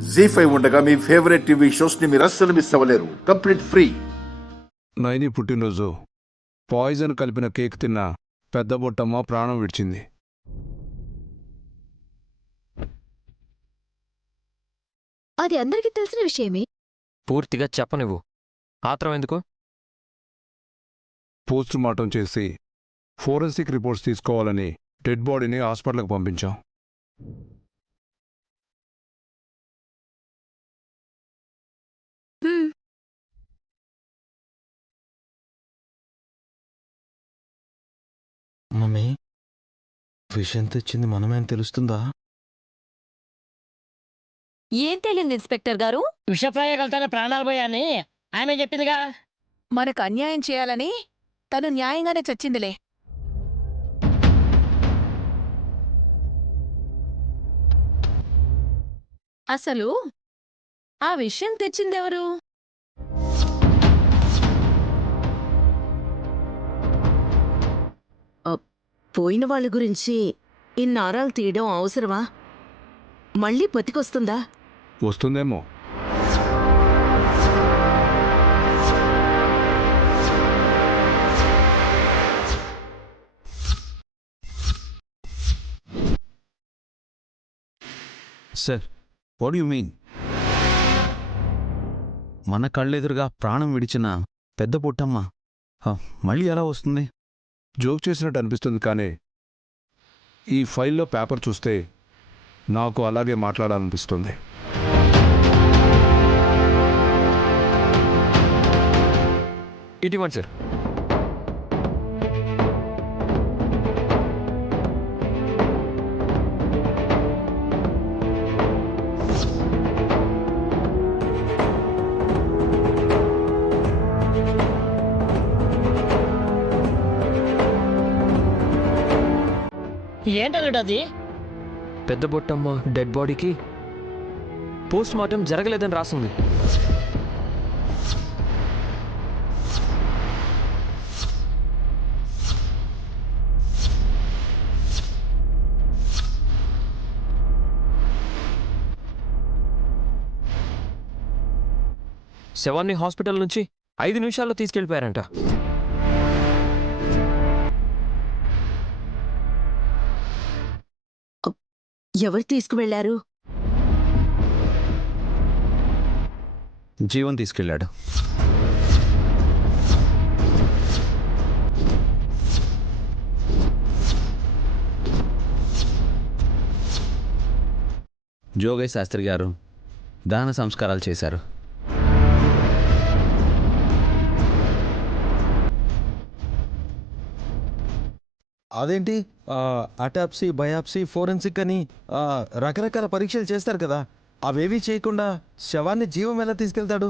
జీ5 ఉండగా మీ favourite TV shows ని మీరు అస్సలు మిస్ అవ్వలేరు. Complete free. నైని పుట్టినరోజు పాయిజన్ కలిపిన కేక్ తిన్న పెద్ద బొట్టమ్మ ప్రాణం విడిచింది. అది అందరికీ తెలిసిన విషయమే. పూర్తిగా చెప్పనివ్వు. ఆత్రం ఎందుకు? పోస్ట్ మార్టం చేసి ఫోరెన్సిక్ రిపోర్ట్స్ తీసుకోవాలని డెడ్ బాడీని హాస్పిటల్కి పంపించాం. మమ్మీ, విషయం తెచ్చింది మనమే అని తెలుస్తుందా? ఏం తెలియదు ఇన్స్పెక్టర్ గారు. విషప్రయోగాలతోనే ప్రాణాలు పోయాని ఆమె చెప్పిందిగా. మనకు అన్యాయం చేయాలని తను న్యాయంగానే చచ్చిందిలే. అసలు ఆ విషయం తెచ్చిందెవరు? పోయిన వాళ్ళ గురించి ఇన్నారాలు తీయడం అవసరమా? మళ్ళీ బతికొస్తుందా? వస్తుందేమో. Sir, what you mean? మన కళ్ళెదురుగా ప్రాణం విడిచిన పెద్ద పుట్టమ్మ మళ్ళీ ఎలా వస్తుంది? జోక్ చేసినట్టు అనిపిస్తుంది, కానీ ఈ ఫైల్లో పేపర్ చూస్తే నాకు అలాగే మాట్లాడాలనిపిస్తుంది. ఇటువంటి సార్. ఏంటన్నాడు అది? పెద్ద బొట్టమ్మ డెడ్ బాడీకి పోస్ట్ మార్టం జరగలేదని రాసింది. శవాన్ని హాస్పిటల్ నుంచి 5 నిమిషాల్లో తీసుకెళ్ళిపోయారంట. ఎవరు తీసుకువెళ్లారు? జీవన్ తీసుకెళ్ళాడు. జోగయ్య శాస్త్రి గారు దహన సంస్కారాలు చేశారు. అదేంటి, అటాప్సీ, బయాప్సీ, ఫోరెన్సిక్ అని రకరకాల పరీక్షలు చేస్తారు కదా, అవేవీ చేయకుండా శవాన్ని జీవం ఎలా తీసుకెళ్తాడు?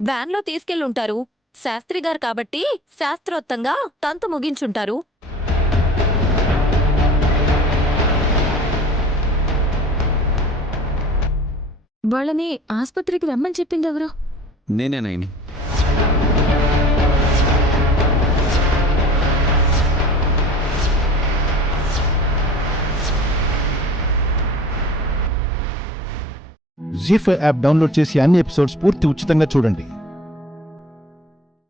వ్యాన్లో తీసుకెళ్ళుంటారు. శాస్త్రి గారు కాబట్టి శాస్త్రోక్తంగా తంతు ముగించుంటారు. వాళ్ళని ఆస్పత్రికి రమ్మని చెప్పింది ఎవరు? నేనే నైని. జీ5 యాప్ డౌన్లోడ్ చేసి అన్ని ఎపిసోడ్స్ పూర్తి ఉచితంగా చూడండి.